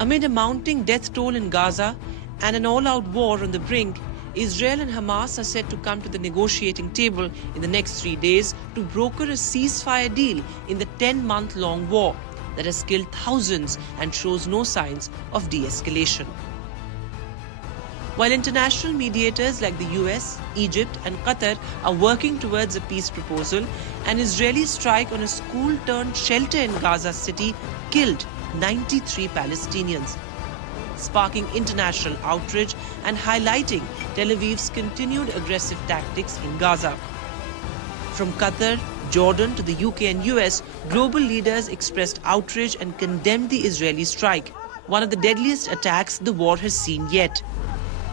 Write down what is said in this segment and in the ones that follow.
Amid a mounting death toll in Gaza and an all-out war on the brink, Israel and Hamas are set to come to the negotiating table in the next 3 days to broker a ceasefire deal in the 10-month-long war that has killed thousands and shows no signs of de-escalation. While international mediators like the US, Egypt and Qatar are working towards a peace proposal, an Israeli strike on a school-turned-shelter in Gaza City killed 93 Palestinians, sparking international outrage and highlighting Tel Aviv's continued aggressive tactics in Gaza. From Qatar, Jordan to the UK and US, global leaders expressed outrage and condemned the Israeli strike, one of the deadliest attacks the war has seen yet.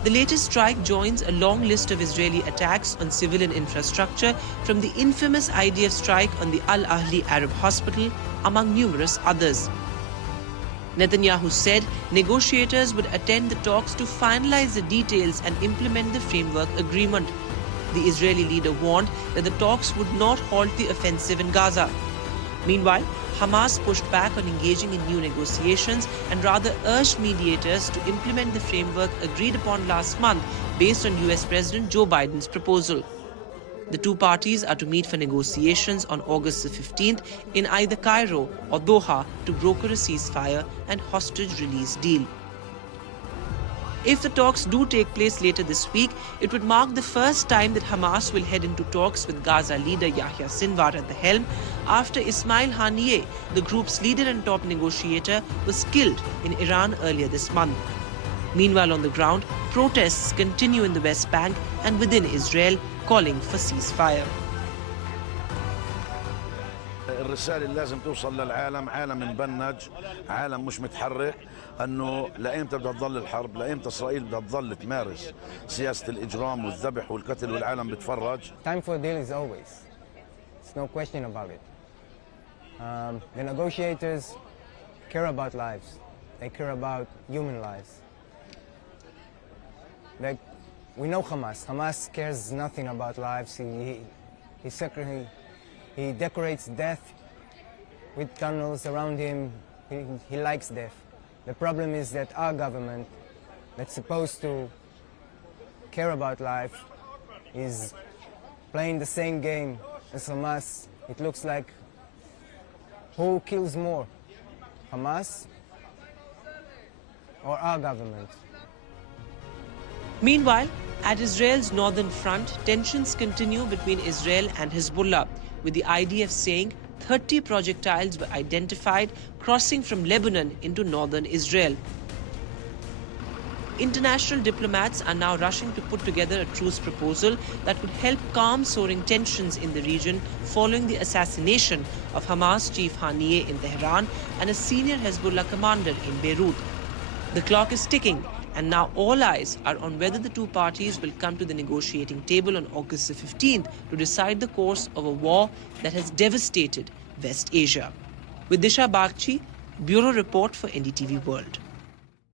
The latest strike joins a long list of Israeli attacks on civilian infrastructure, from the infamous IDF strike on the Al Ahli Arab Hospital, among numerous others. Netanyahu said negotiators would attend the talks to finalize the details and implement the framework agreement. The Israeli leader warned that the talks would not halt the offensive in Gaza. Meanwhile, Hamas pushed back on engaging in new negotiations and rather urged mediators to implement the framework agreed upon last month based on US President Joe Biden's proposal. The two parties are to meet for negotiations on August the 15th in either Cairo or Doha to broker a ceasefire and hostage release deal. If the talks do take place later this week, it would mark the first time that Hamas will head into talks with Gaza leader Yahya Sinwar at the helm after Ismail Haniyeh, the group's leader and top negotiator, was killed in Iran earlier this month. Meanwhile, on the ground, protests continue in the West Bank and within Israel, calling for ceasefire. الرسالة اللي لازم توصل للعالم، عالم مبنج، عالم مش متحرك، انه لايمتى بدها تضل الحرب، لايمتى اسرائيل بدها تضل تمارس سياسة الاجرام والذبح والقتل والعالم بتفرج. Time for a deal is always. There's no question about it. The negotiators care about lives. They care about human lives. Like, we know Hamas. Hamas cares nothing about lives. He decorates death with tunnels around him. He likes death. The problem is that our government, that's supposed to care about life, is playing the same game as Hamas. It looks like who kills more, Hamas or our government? Meanwhile, at Israel's northern front, tensions continue between Israel and Hezbollah, with the IDF saying 30 projectiles were identified crossing from Lebanon into northern Israel. International diplomats are now rushing to put together a truce proposal that could help calm soaring tensions in the region following the assassination of Hamas chief Haniyeh in Tehran and a senior Hezbollah commander in Beirut. The clock is ticking, and now all eyes are on whether the two parties will come to the negotiating table on August the 15th to decide the course of a war that has devastated West Asia. With Disha Bagchi, Bureau Report for NDTV World.